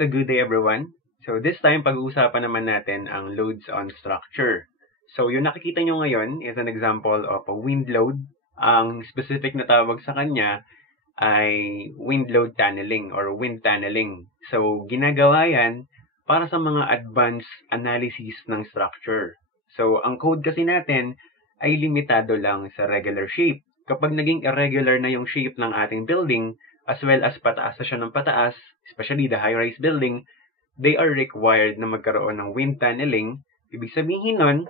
So good day everyone. So this time pag-uusapan naman natin ang loads on structure. So yung nakikita nyo ngayon is an example of a wind load. Ang specific na tawag sa kanya ay wind load tunneling or wind tunneling. So ginagawa yan para sa mga advanced analysis ng structure. So ang code kasi natin ay limitado lang sa regular shape. Kapag naging irregular na yung shape ng ating building, as well as pataas na siya ng pataas, especially the high-rise building, they are required na magkaroon ng wind tunneling. Ibig sabihin nun,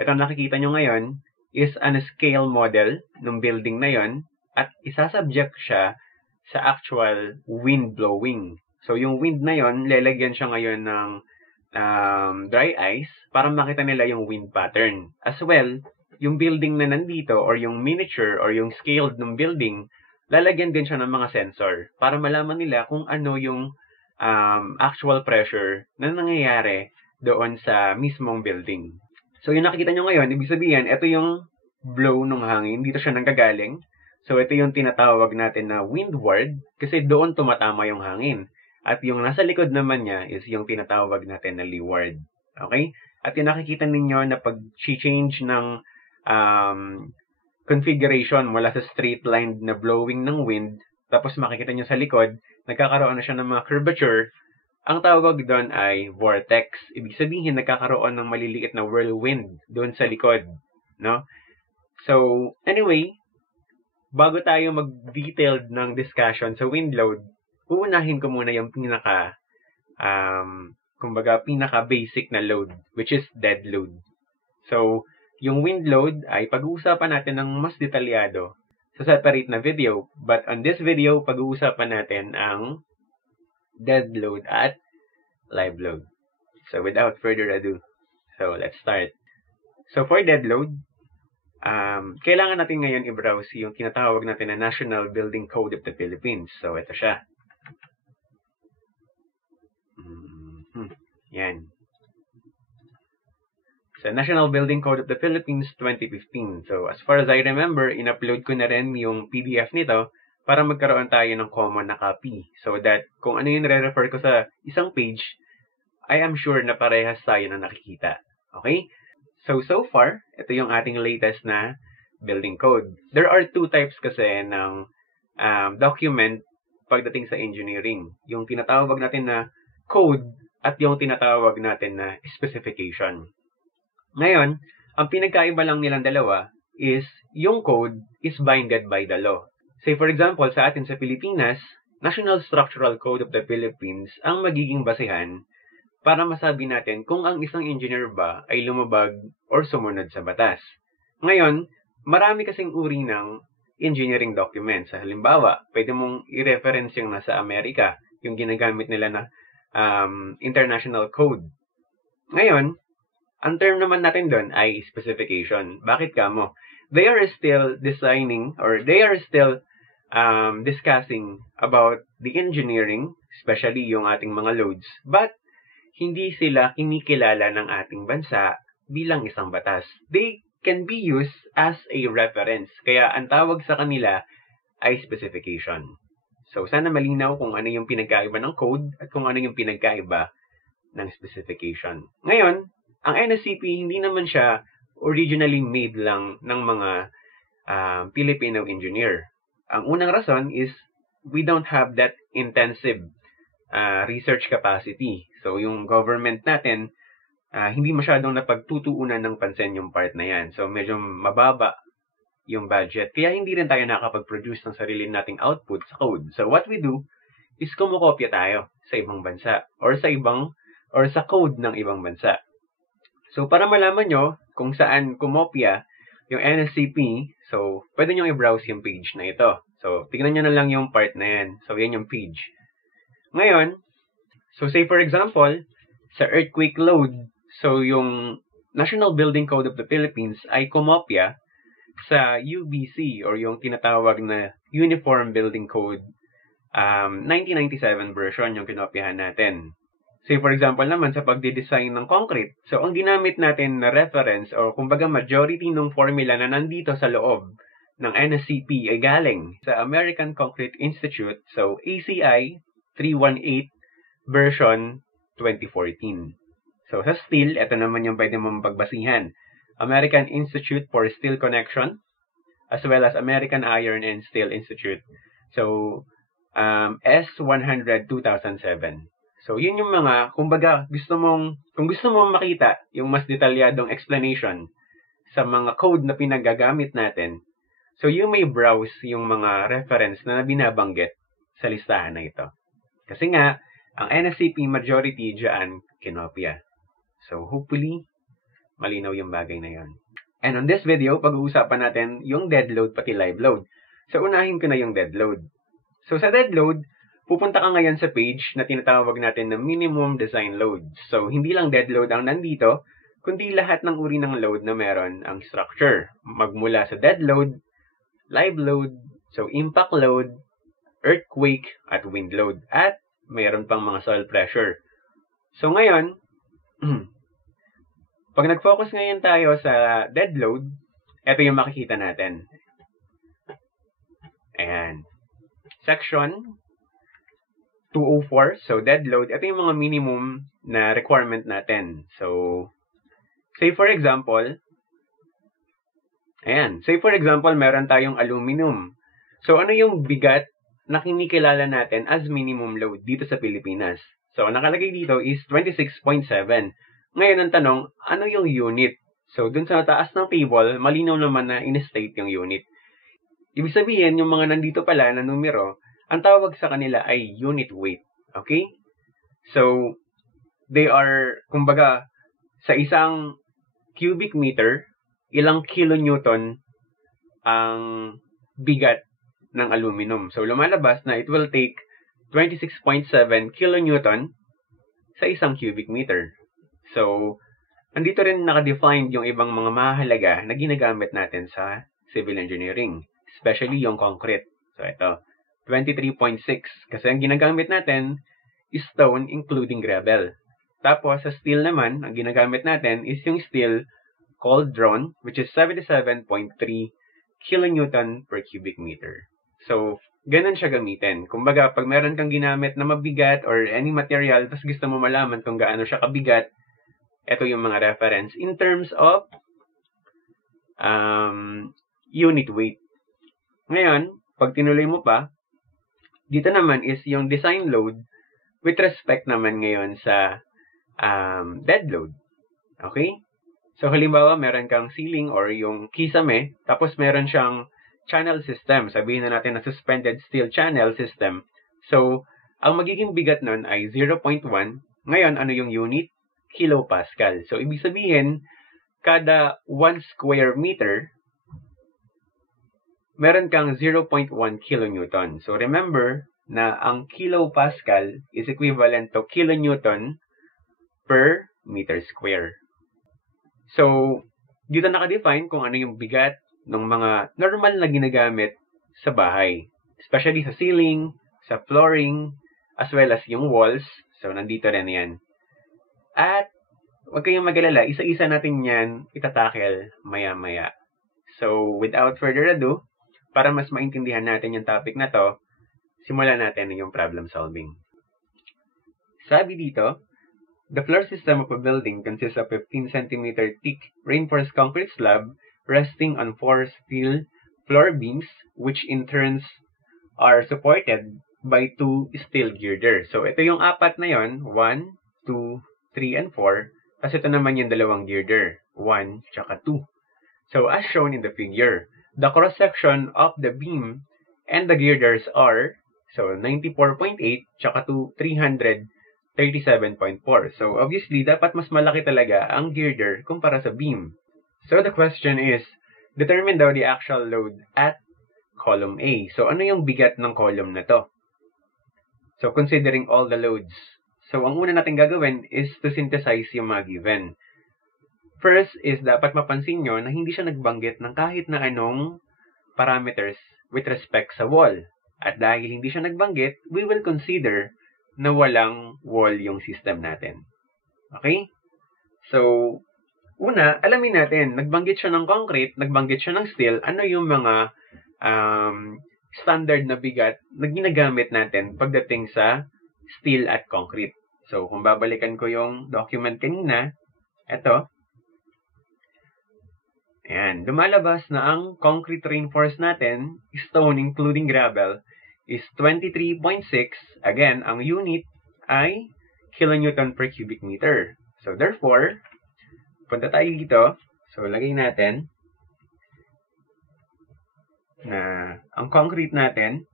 ito nakikita nyo ngayon, is an scale model ng building na yon at isasubject siya sa actual wind blowing. So yung wind na yon, lalagyan siya ngayon ng dry ice para makita nila yung wind pattern. As well, yung building na nandito or yung miniature or yung scaled ng building, lalagyan din siya ng mga sensor para malaman nila kung ano yung actual pressure na nangyayari doon sa mismong building. So yung nakikita nyo ngayon, ibig sabihin, ito yung blow ng hangin, dito siya nanggagaling. So ito yung tinatawag natin na windward kasi doon tumatama yung hangin. At yung nasa likod naman niya is yung tinatawag natin na leeward. Okay? At yung nakikita ninyo na pag-change ng configuration mula sa straight line na blowing ng wind, tapos makikita nyo sa likod, nagkakaroon na siya ng mga curvature, ang tawag doon ay vortex. Ibig sabihin, nagkakaroon ng maliliit na whirlwind doon sa likod. No? So, anyway, bago tayo mag-detailed ng discussion sa wind load, uunahin ko muna yung pinaka-basic na load, which is dead load. So, yung wind load ay pag-uusapan natin ng mas detalyado sa separate na video. But on this video, pag-uusapan natin ang dead load at live load. So without further ado, so let's start. So for dead load, kailangan natin ngayon i-browse yung tinatawag natin na National Building Code of the Philippines. So ito siya. Yan. So, National Building Code of the Philippines 2015. So, as far as I remember, in-upload ko na rin yung PDF nito para magkaroon tayo ng common na copy. So that kung ano yung re-refer ko sa isang page, I am sure na parehas tayo na nakikita. Okay? So far, ito yung ating latest na building code. There are two types kasi ng document pagdating sa engineering. Yung tinatawag natin na code at yung tinatawag natin na specification. Ngayon, ang pinagkaiba lang nilang dalawa is yung code is binded by the law. Say for example, sa atin sa Pilipinas, National Structural Code of the Philippines ang magiging basehan para masabi natin kung ang isang engineer ba ay lumabag or sumunod sa batas. Ngayon, marami kasing uri ng engineering documents. Halimbawa, pwede mong i-reference yung nasa Amerika, yung ginagamit nila na international code. Ngayon, ang term naman natin doon ay specification. Bakit kamo? They are still designing or they are still discussing about the engineering, especially yung ating mga loads, but hindi sila kinikilala ng ating bansa bilang isang batas. They can be used as a reference. Kaya ang tawag sa kanila ay specification. So sana malinaw kung ano yung pinagkaiba ng code at kung ano yung pinagkaiba ng specification. Ngayon, ang NSCP, hindi naman siya originally made lang ng mga Filipino engineer. Ang unang rason is we don't have that intensive research capacity. So, yung government natin, hindi masyadong napagtutuunan ng pansin yung part na yan. So, medyo mababa yung budget. Kaya hindi rin tayo nakapag-produce ng sarili nating output sa code. So, what we do is kumukopya tayo sa ibang bansa or sa code ng ibang bansa. So, para malaman nyo kung saan kumopya yung NSCP, so, pwede nyo i-browse yung page na ito. So, tignan nyo na lang yung part na yan. So, yan yung page. Ngayon, so say for example, sa earthquake load, so yung National Building Code of the Philippines ay kumopya sa UBC or yung tinatawag na Uniform Building Code 1997 version yung kinopyahan natin. Say for example naman sa pagdidesign ng concrete. So ang ginamit natin na reference or kumbaga majority ng formula na nandito sa loob ng NSCP ay galing sa American Concrete Institute. So ACI 318 version 2014. So, sa steel, ito naman yung pwede mong pagbasihan. American Institute for Steel Connection, as well as American Iron and Steel Institute. So, S100 2007. So, yun yung mga, kumbaga, kung gusto mong makita yung mas detalyadong explanation sa mga code na pinagagamit natin, so you may browse yung mga reference na binabanggit sa listahan na ito. Kasi nga, ang NSCP majority dyan, kinopya. So, hopefully, malinaw yung bagay na yon. And on this video, pag-uusapan natin yung dead load pati live load. So, unahin ko na yung dead load. So, sa dead load, pupunta ka ngayon sa page na tinatawag natin na minimum design load. So, hindi lang dead load ang nandito, kundi lahat ng uri ng load na meron ang structure. Magmula sa dead load, live load, so impact load, earthquake, at wind load. At mayroon pang mga soil pressure. So, ngayon, pag nag-focus ngayon tayo sa dead load, ito yung makikita natin. Ayan. Section 204. So, dead load. Ito yung mga minimum na requirement natin. So, say for example, meron tayong aluminum. So, ano yung bigat na kinikilala natin as minimum load dito sa Pilipinas? So, nakalagay dito is 26.7. Ngayon, ang tanong, ano yung unit? So, dun sa taas ng table, malinaw naman na in-state yung unit. Ibig sabihin, yung mga nandito pala na numero, ang tawag sa kanila ay unit weight. Okay? So, they are, kumbaga, sa isang cubic meter, ilang kilonewton ang bigat ng aluminum. So, lumalabas na it will take 26.7 kilonewton sa isang cubic meter. So, andito rin naka-defined yung ibang mga mahalaga na ginagamit natin sa civil engineering, especially yung concrete. So, ito, 23.6. Kasi ang ginagamit natin is stone including gravel. Tapos, sa steel naman, ang ginagamit natin is yung steel cold drawn, which is 77.3 kilonewton per cubic meter. So, ganun siya gamitin. Kumbaga, pag meron kang ginamit na mabigat or any material, tapos gusto mo malaman kung gaano siya kabigat, ito yung mga reference in terms of unit weight. Ngayon, pag tinuloy mo pa, dito naman is yung design load with respect naman ngayon sa dead load. Okay? So, halimbawa, meron kang ceiling or yung kisame, tapos meron siyang channel system. Sabihin na natin na suspended steel channel system. So, ang magiging bigat nun ay 0.1. Ngayon, ano yung unit? Kilopascal. So, ibig sabihin, kada 1 square meter, meron kang 0.1 kilonewton. So, remember na ang kilopascal is equivalent to kilonewton per meter square. So, dito naka-define kung ano yung bigat ng mga normal na ginagamit sa bahay. Especially sa ceiling, sa flooring, as well as yung walls. So, nandito rin yan. At, huwag kayong mag-alala, isa-isa natin yan itatakel maya-maya. So, without further ado, para mas maintindihan natin yung topic na to, simulan natin yung problem solving. Sabi dito, the floor system of a building consists of 15 cm thick reinforced concrete slab resting on 4 steel floor beams, which in turns are supported by 2 steel girders. So, ito yung apat na yon, 1, 2, 3, and 4. Tapos ito naman yung dalawang girder, 1, tsaka 2. So, as shown in the figure, the cross-section of the beam and the girders are, so, 94.8, tsaka 337.4. So, obviously, dapat mas malaki talaga ang girder kumpara sa beam. So, the question is, determine daw the actual load at column A. So, ano yung bigat ng column na to? So, considering all the loads. So, ang una natin gagawin is to synthesize yung mga given. First is dapat mapansin nyo na hindi siya nagbanggit ng kahit na anong parameters with respect sa wall. At dahil hindi siya nagbanggit, we will consider na walang wall yung system natin. Okay? So, una, alamin natin, nagbanggit siya ng concrete, nagbanggit siya ng steel, ano yung mga standard na bigat na ginagamit natin pagdating sa steel at concrete. So, kung babalikan ko yung document kanina, ito. Ayan, lumalabas na ang concrete reinforced natin, stone including gravel, is 23.6. Again, ang unit ay kilonewton per cubic meter. So, therefore, punta tayo dito. So, lagay natin na ang concrete natin,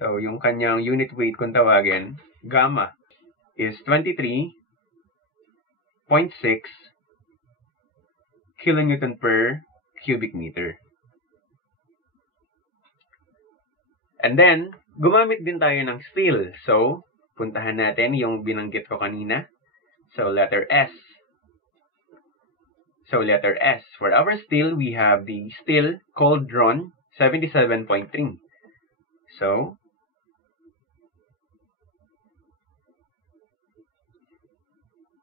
so, yung kanyang unit weight kung tawagin, gamma, is 23.6 kilonewton per cubic meter. And then, gumamit din tayo ng steel. So, puntahan natin yung binanggit ko kanina. So, letter S. So, letter S. For our steel, we have the steel Coldron 77.3. So,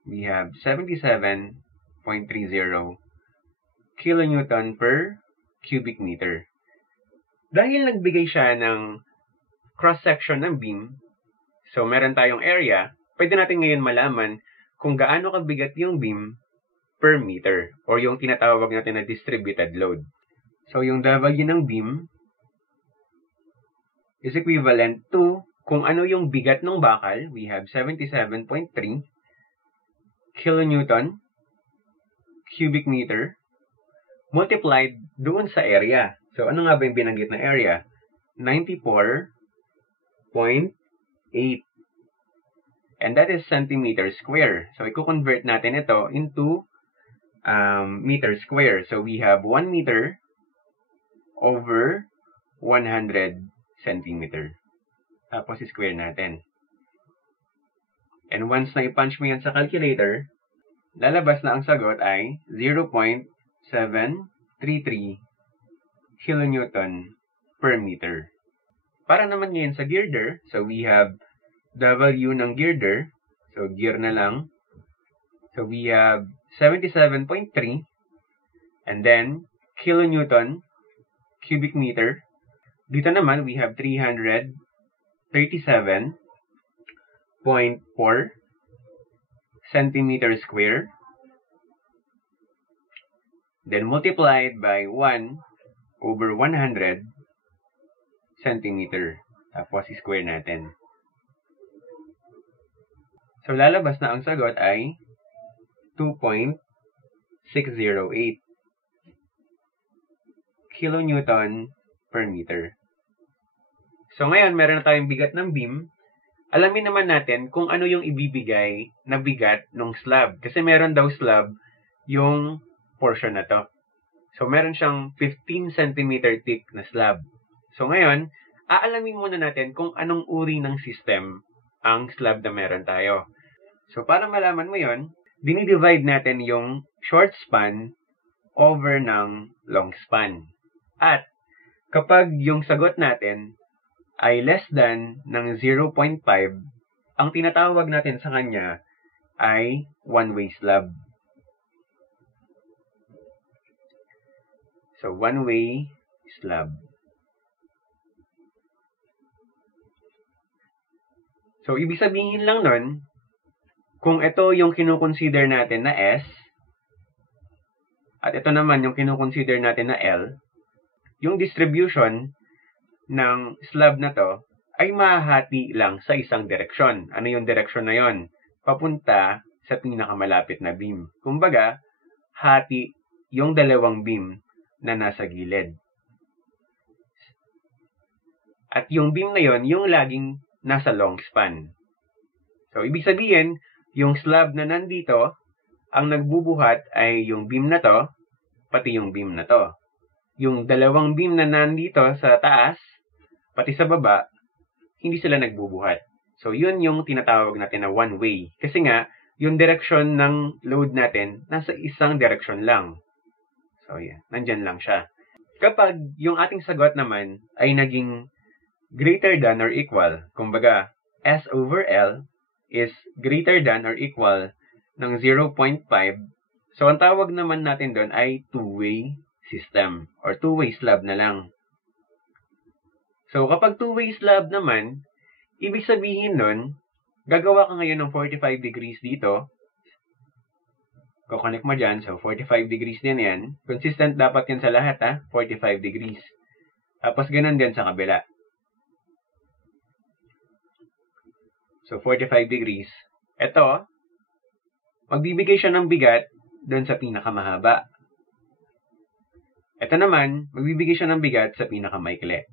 we have 77.30 kilonewton per cubic meter. Dahil nagbigay siya ng cross-section ng beam, so meron tayong area, pwede natin ngayon malaman kung gaano kabigat yung beam per meter or yung tinatawag natin na distributed load. So, yung W ng beam is equivalent to kung ano yung bigat ng bakal. We have 77.3 kilonewton cubic meter multiplied doon sa area. So, ano nga ba yung binanggit na area? 94.8. And that is centimeter square. So, i-convert natin ito into meter square. So, we have 1 meter over 100 centimeter. Tapos, square natin. And once na i-punch mo yan sa calculator, lalabas na ang sagot ay 0.733 kilonewton per meter. Para naman ngayon sa girder, so we have W ng girder, so gear na lang. So we have 77.3 and then kilonewton cubic meter. Dito naman we have 337.4 centimeter square. Then multiplied by 1 over 100 centimeter. Tapos square natin. So lalabas na ang sagot ay 2.608 kilonewton per meter. So ngayon, meron na tayong bigat ng beam. Alamin naman natin kung ano yung ibibigay na bigat ng slab. Kasi meron daw slab yung portion na to. So meron siyang 15 cm thick na slab. So ngayon, aalamin muna natin kung anong uri ng system ang slab na meron tayo. So para malaman mo yon, dinidivide natin yung short span over ng long span. At kapag yung sagot natin ay less than ng 0.5, ang tinatawag natin sa kanya ay one-way slab. So, one-way slab. So, ibig sabihin lang nun, kung ito yung kinukonsider natin na S, at ito naman yung kinukonsider natin na L, yung distribution ng slab na to ay mahahati lang sa isang direksyon. Ano yung direksyon na yon? Papunta sa pinakamalapit na beam. Kumbaga, hati yung dalawang beam na nasa gilid. At yung beam na yon, yung laging nasa long span. So, ibig sabihin, yung slab na nandito, ang nagbubuhat ay yung beam na to, pati yung beam na to. Yung dalawang beam na nandito sa taas, pati sa baba, hindi sila nagbubuhat. So, yun yung tinatawag natin na one-way. Kasi nga, yung direction ng load natin, nasa isang direction lang. So, yeah, nandyan lang siya. Kapag yung ating sagot naman ay naging greater than or equal, kumbaga, S over L is greater than or equal ng 0.5, so ang tawag naman natin doon ay two-way system or two-way slab na lang. So, kapag two-way slab naman, Ibig sabihin nun, gagawa ka ngayon ng 45 degrees dito. Kukonek mo dyan. So, 45 degrees din yan. Consistent dapat yan sa lahat, 45 degrees. Tapos, ganun din sa kabila. So, 45 degrees. Ito, magbibigay siya ng bigat doon sa pinakamahaba. Ito naman, magbibigay siya ng bigat sa pinakamaikli.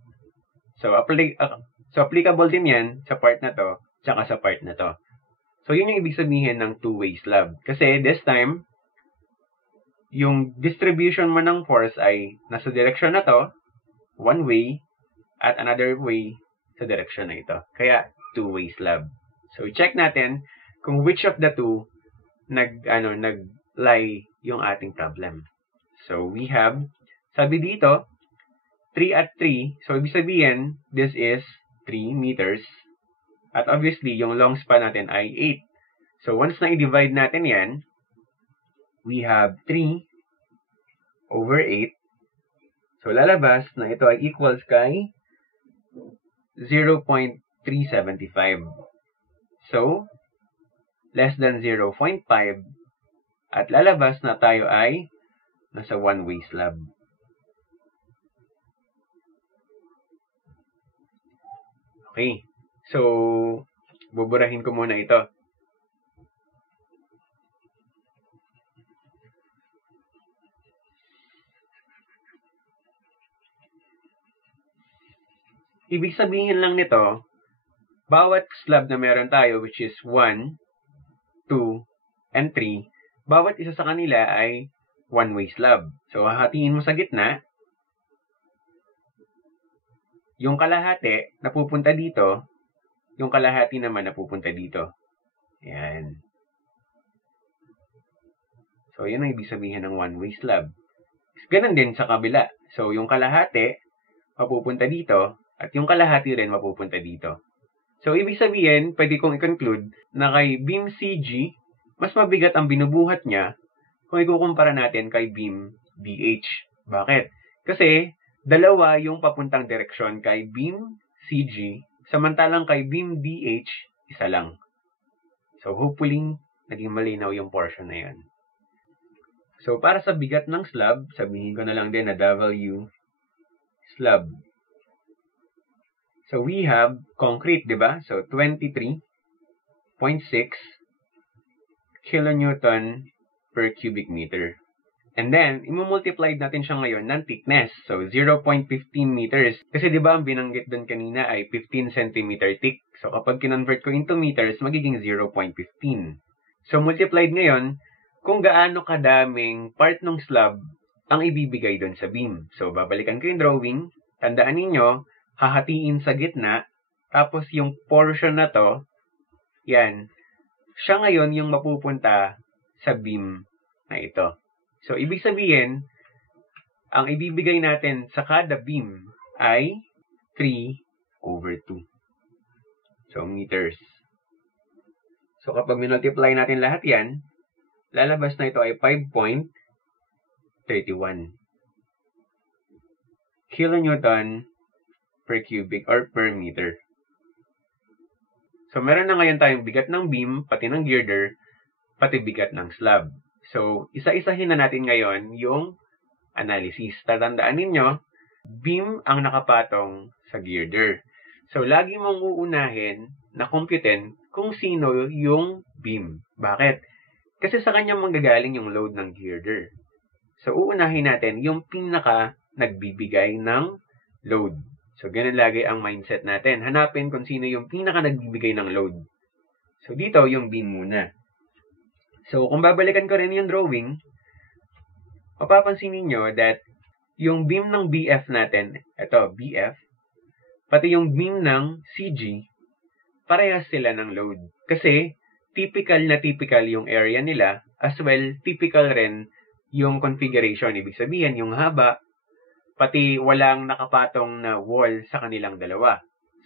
So, applicable din yan sa part na to, tsaka sa part na to. So, yun yung ibig sabihin ng two-way slab. Kasi, this time, yung distribution mo ng force ay nasa direction na to, one way, at another way sa direction na ito. Kaya, two-way slab. So, check natin kung which of the two nag-lie yung ating problem. So, we have, sabi dito, 3 at 3. So, ibig sabihin, this is 3 meters. At obviously, yung long span natin ay 8. So, once na i-divide natin yan, we have 3 over 8. So, lalabas na ito ay equals kay 0.375. So, less than 0.5. At lalabas na tayo ay nasa one-way slab. Okay. So, buburahin ko muna ito. Ibig sabihin lang nito, bawat slab na meron tayo, which is 1, 2, and 3, bawat isa sa kanila ay one-way slab. So, hahatiin mo sa gitna. Yung kalahati, napupunta dito. Yung kalahati naman, napupunta dito. Ayan. So, yan ang ibig sabihin ng one-way slab. Ganun din sa kabila. So, yung kalahati, mapupunta dito. At yung kalahati rin, mapupunta dito. So, ibig sabihin, pwede kong i-conclude na kay beam CG, mas mabigat ang binubuhat niya kung ikukumpara natin kay beam DH. Bakit? Kasi, dalawa yung papuntang direksyon kay beam CG, samantalang kay beam DH, isa lang. So, hopefully, naging malinaw yung portion na yan. So, para sa bigat ng slab, sabihin ko na lang din na W slab. So, we have concrete, di ba? So, 23.6 kilonewton per cubic meter. And then, imumultiply natin siya ngayon ng thickness. So, 0.15 meters. Kasi di ba ang binanggit doon kanina ay 15 centimeter thick. So, kapag kinonvert ko into meters, magiging 0.15. So, multiplied ngayon, kung gaano kadaming part ng slab ang ibibigay doon sa beam. So, babalikan ko yung drawing. Tandaan ninyo, hahatiin sa gitna. Tapos, yung portion na to, yan, siya ngayon yung mapupunta sa beam na ito. So, ibig sabihin, ang ibibigay natin sa kada beam ay 3 over 2. So, meters. So, kapag minultiply natin lahat yan, lalabas na ito ay 5.31 kilonewton per cubic or per meter. So, meron na ngayon tayong bigat ng beam, pati ng girder, pati bigat ng slab. So, isa-isahin na natin ngayon yung analysis. Tatandaan ninyo, beam ang nakapatong sa girder. So, lagi mong uunahin na computein kung sino yung beam. Bakit? Kasi sa kanya manggagaling yung load ng girder. So, uunahin natin yung pinaka nagbibigay ng load. So, ganun lagi ang mindset natin. Hanapin kung sino yung pinaka nagbibigay ng load. So, dito yung beam muna. So, kung babalikan ko rin yung drawing, mapapansin niyo that yung beam ng BF natin, ito, BF, pati yung beam ng CG, parehas sila ng load. Kasi, typical yung area nila, as well, typical rin yung configuration. Ibig sabihin, yung haba, pati walang nakapatong na wall sa kanilang dalawa.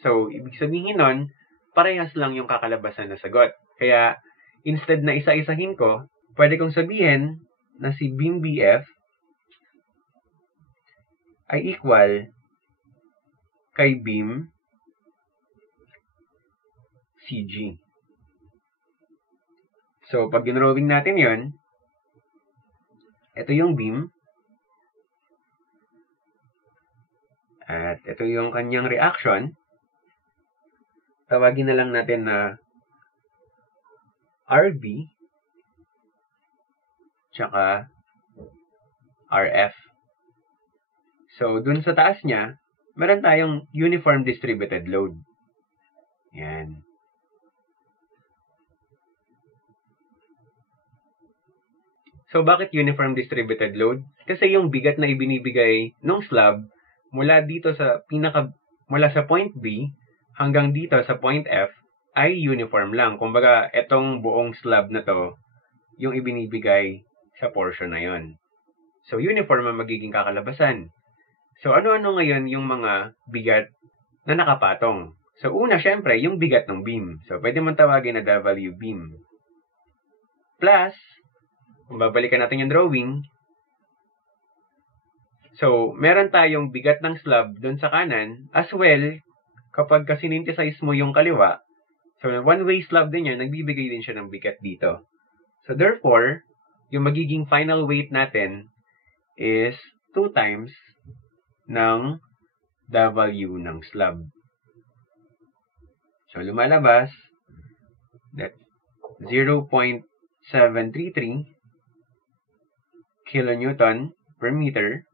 So, ibig sabihin nun, parehas lang yung kakalabasan na sagot. Kaya, instead na isa-isahin ko, pwede kong sabihin na si beam BF ay equal kay beam CG. So, pag ginrawing natin yon, ito yung beam. At ito yung kanyang reaction. Tawagin na lang natin na RB tsaka RF. So, dun sa taas niya, meron tayong uniform distributed load. Yan. So, bakit uniform distributed load? Kasi yung bigat na ibinibigay ng slab mula dito sa mula sa point B hanggang dito sa point F ay uniform lang. Kumbaga, etong buong slab na to, yung ibinibigay sa portion na yon. So, uniform ang magiging kakalabasan. So, ano-ano ngayon yung mga bigat na nakapatong? So, una, syempre, yung bigat ng beam. So, pwede mong tawagin na W beam. Plus, kung babalikan natin yung drawing, so, meron tayong bigat ng slab dun sa kanan, as well, kapag sinintesize mo yung kaliwa, so, one-way slab din yan, nagbibigay din siya ng bigat dito. So, therefore, yung magiging final weight natin is 2 times ng W ng slab. So, lumalabas that 0.733 kilonewton per meter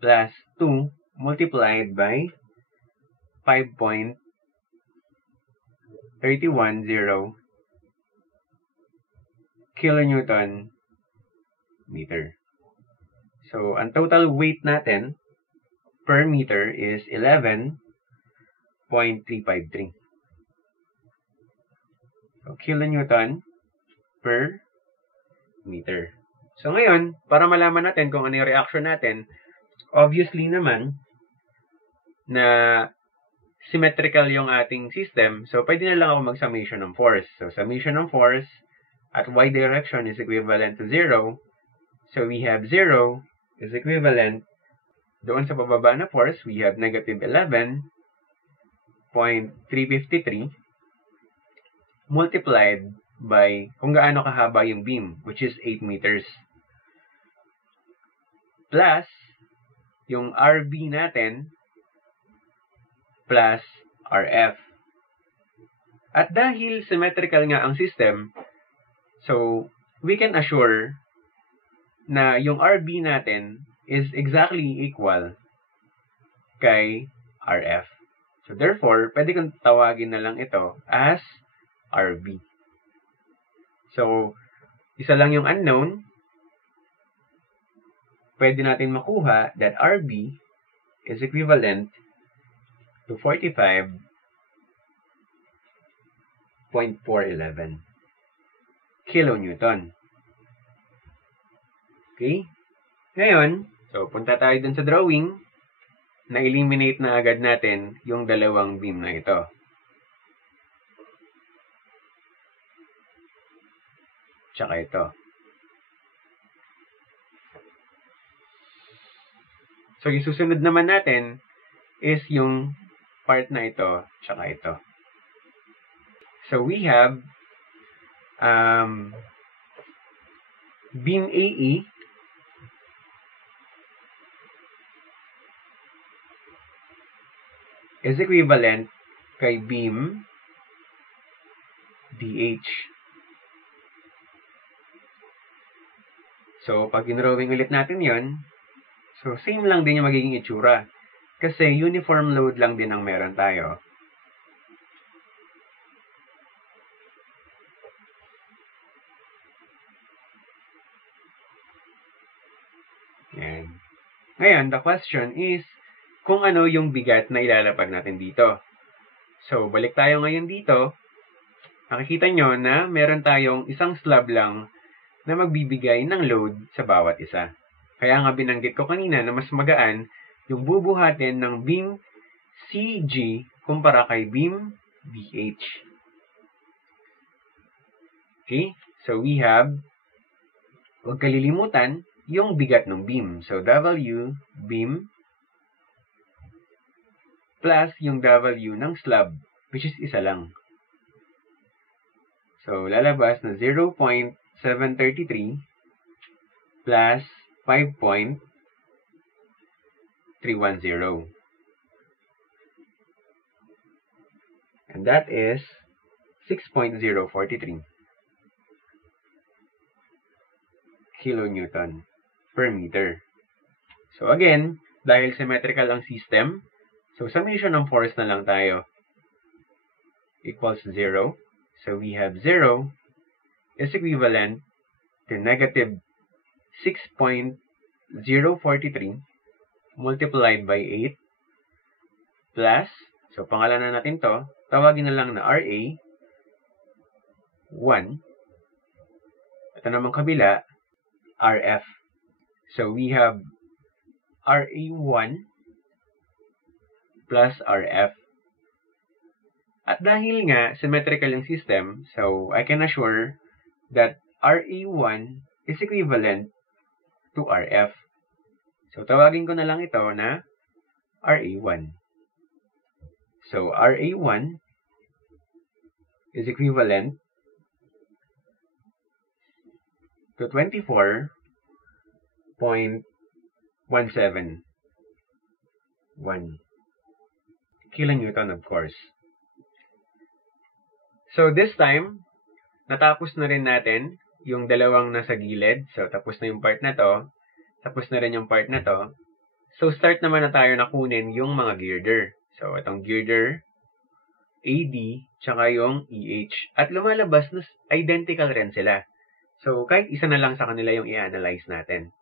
plus 2 multiplied by 5.310 kilonewton meter. So, ang total weight natin per meter is 11.353. So, kilonewton per meter. So, ngayon, para malaman natin kung ano yung reaction natin, obviously naman, na symmetrical yung ating system, so pwede na lang ako mag-summation ng force. So, summation ng force at y direction is equivalent to 0. So, we have 0 is equivalent, doon sa pababa na force, we have negative 11.353 multiplied by kung gaano kahaba yung beam, which is 8 meters. Plus, yung RB natin, plus RF. At dahil symmetrical nga ang system, so, we can assure na yung RB natin is exactly equal kay RF. So, therefore, pwede kong tawagin na lang ito as RB. So, isa lang yung unknown. Pwede natin makuha that RB is equivalent to 45.411 kilonewton. Okay? Ngayon, so punta tayo dun sa drawing. Na-eliminate na agad natin yung dalawang beam na ito. Tsaka ito. So, yung susunod naman natin is yung part na ito, tsaka ito. So, we have beam AE is equivalent kay beam DH. So, pag in-drawing ulit natin yon, so, same lang din yung magiging itsura. Kasi uniform load lang din ang meron tayo. Yan. Ngayon, the question is, kung ano yung bigat na ilalapag natin dito. So, balik tayo ngayon dito. Nakikita nyo na meron tayong isang slab lang na magbibigay ng load sa bawat isa. Kaya nga binanggit ko kanina na mas magaan yung bubuhatin ng beam CG kumpara kay beam BH. Okay? So, we have, huwag kalilimutan, yung bigat ng beam. So, W beam plus yung W ng slab, which is isa lang. So, lalabas na 0.733 plus 5.310. And that is 6.043 kilonewton per meter. So again, dahil symmetrical ang system, so summation ng force na lang tayo equals 0. So we have 0 is equivalent to negative 6.043 multiplied by 8 plus, so pangalanan natin to, tawagin na lang na RA 1. Ito naman kabila, RF. So we have RA1 plus RF. At dahil nga symmetrical yung system, so I can assure that RA1 is equivalent to RF. So tawagin ko na lang ito na RA1. So RA1 is equivalent to 24.171 kilonewton, of course. So this time, natapos na rin natin yung dalawang nasa gilid. So tapos na yung part na to. Tapos na rin yung part na to. So start naman na tayo na kunin yung mga girder. So itong girder, AD, tsaka yung EH. At lumalabas na identical rin sila. So kahit isa na lang sa kanila yung i-analyze natin.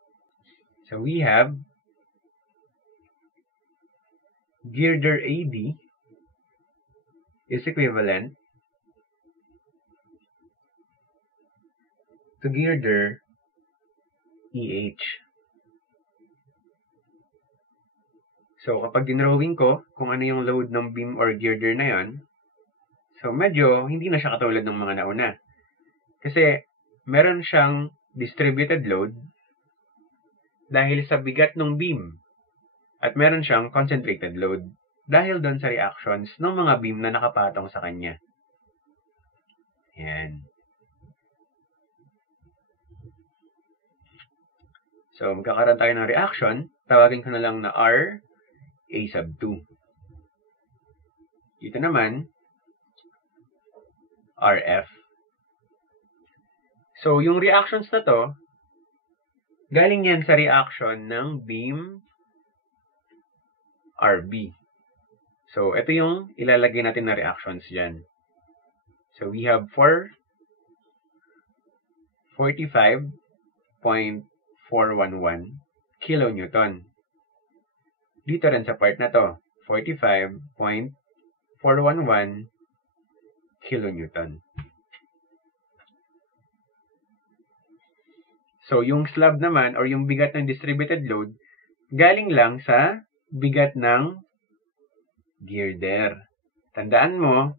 So we have girder AD is equivalent to girder EH. So, kapag dinrawing ko kung ano yung load ng beam or girder na yon, so medyo hindi na siya katulad ng mga nauna. Kasi meron siyang distributed load dahil sa bigat ng beam. At meron siyang concentrated load dahil doon sa reactions ng mga beam na nakapatong sa kanya. Yan. So, magkakaroon tayo ng reaction. Tawagin ko na lang na R A sub 2. Dito naman, RF. So, yung reactions na to, galing yan sa reaction ng beam RB. So, ito yung ilalagay natin na reactions dyan. So, we have 45.411 kilonewton. Dito rin sa part na to, 45.411 kilonewton. So, yung slab naman, or yung bigat ng distributed load, galing lang sa bigat ng girder. Tandaan mo,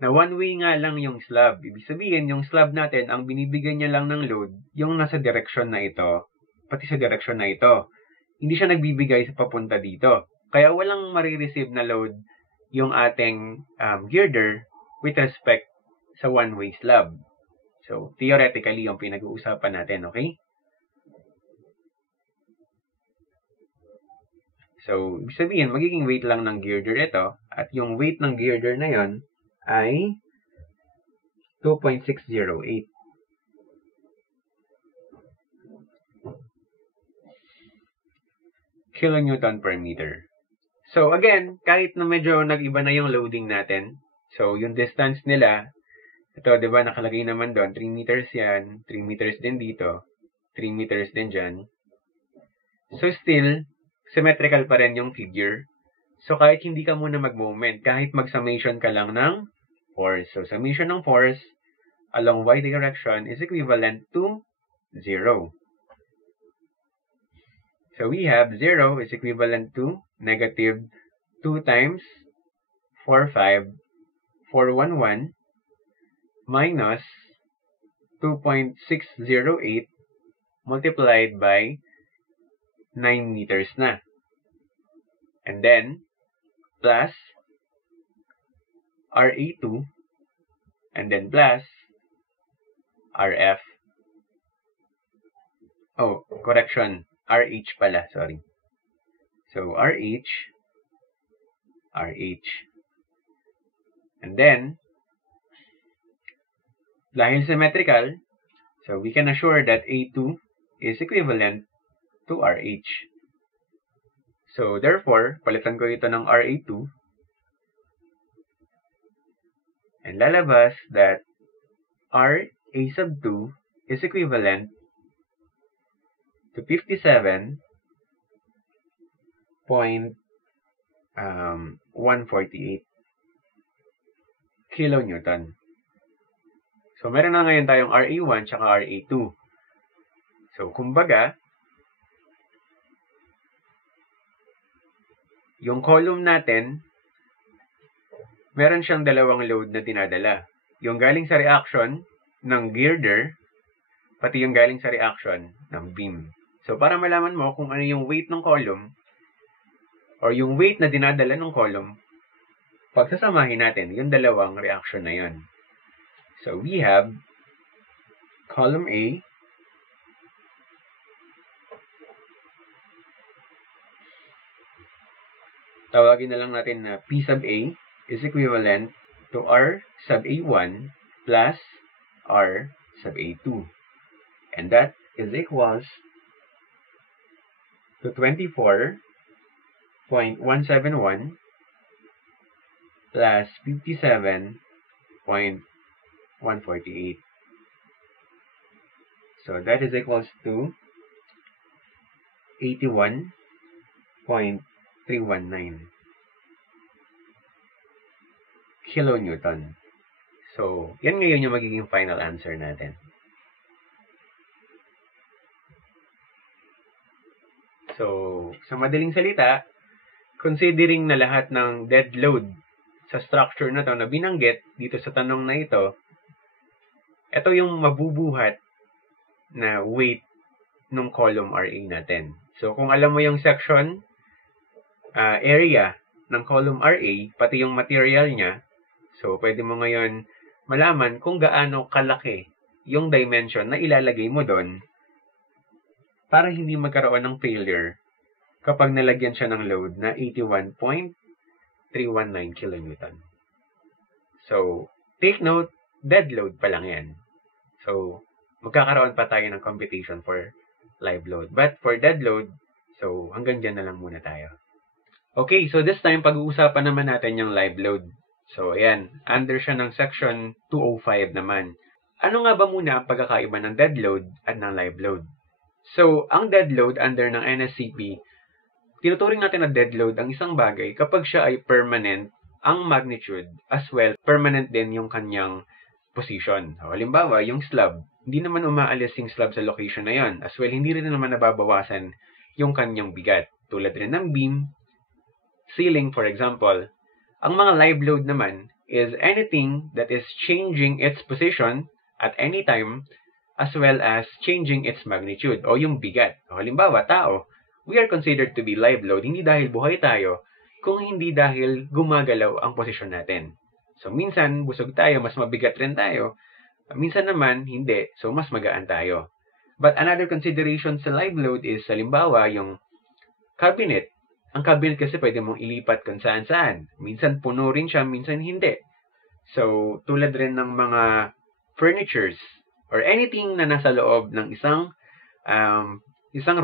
na one-way nga lang yung slab. Ibig sabihin, yung slab natin, ang binibigyan niya lang ng load, yung nasa direksyon na ito, pati sa direksyon na ito. Hindi siya nagbibigay sa papunta dito. Kaya walang marireceive na load yung ating girder with respect sa one-way slab. So, theoretically, yung pinag-uusapan natin, okay? So, ibig sabihin, magiging weight lang ng girder ito, at yung weight ng girder na yon ay 2.608. Kilonewton per meter. So again, kahit na medyo nag-iba na yung loading natin, so yung distance nila, ito, di ba, nakalagay naman doon, 3 meters yan, 3 meters din dito, 3 meters din dyan. So still, symmetrical pa rin yung figure. So kahit hindi ka muna mag-moment, kahit mag-summation ka lang ng force. So summation ng force along y direction is equivalent to 0. So we have 0 is equivalent to negative 2 times 45411 minus 2.608 multiplied by 9 meters na. And then, plus RA2, and then plus RF. Oh, correction. RH pala, sorry. So, RH. And then, dahil symmetrical, so we can assure that A2 is equivalent to RH. So, therefore, palitan ko ito ng RA2 and lalabas that RA sub 2 is equivalent to 57.148 kilonewton. So, meron na ngayon tayong RA1 tsaka RA2. So, kumbaga, yung column natin, meron siyang dalawang load na dinadala. Yung galing sa reaction ng girder, pati yung galing sa reaction ng beam. So, para malaman mo kung ano yung weight ng column, or yung weight na dinadala ng column, pagsasamahin natin yung dalawang reaction na yun. So, we have column A tawagin na lang natin na P sub A is equivalent to R sub A1 plus R sub A2. And that is equals to 24.171 plus 57.148. So that is equals to 81.319 kilonewton. So, yan ngayon yung magiging final answer natin. So, sa madaling salita, considering na lahat ng dead load sa structure na to na binanggit dito sa tanong na ito yung mabubuhat na weight ng column RA natin. So, kung alam mo yung section area ng column RA, pati yung material niya, so pwede mo ngayon malaman kung gaano kalaki yung dimension na ilalagay mo doon para hindi magkaroon ng failure kapag nalagyan siya ng load na 81.319 kilonewton. So, take note, dead load pa lang yan. So, magkakaroon pa tayo ng computation for live load. But for dead load, so hanggang dyan na lang muna tayo. Okay, so this time, pag-uusapan naman natin yung live load. So, ayan, under siya ng section 205 naman. Ano nga ba muna ang pagkakaiba ng dead load at ng live load? So, ang dead load under ng NSCP, tinuturing natin na dead load ang isang bagay kapag siya ay permanent ang magnitude as well, permanent din yung kanyang position. So, halimbawa, yung slab, hindi naman umaalis yung slab sa location na yon. As well, hindi rin naman nababawasan yung kanyang bigat. Tulad rin ng beam, ceiling, for example. Ang mga live load naman is anything that is changing its position at any time as well as changing its magnitude o yung bigat. O, halimbawa, tao, we are considered to be live load hindi dahil buhay tayo, kung hindi dahil gumagalaw ang posisyon natin. So, minsan, busog tayo, mas mabigat rin tayo. Minsan naman, hindi. So, mas magaan tayo. But another consideration sa live load is, halimbawa, yung cabinet. Ang cabinet kasi pwede mong ilipat kung saan-saan. Minsan puno rin siya, minsan hindi. So, tulad rin ng mga furnitures or anything na nasa loob ng isang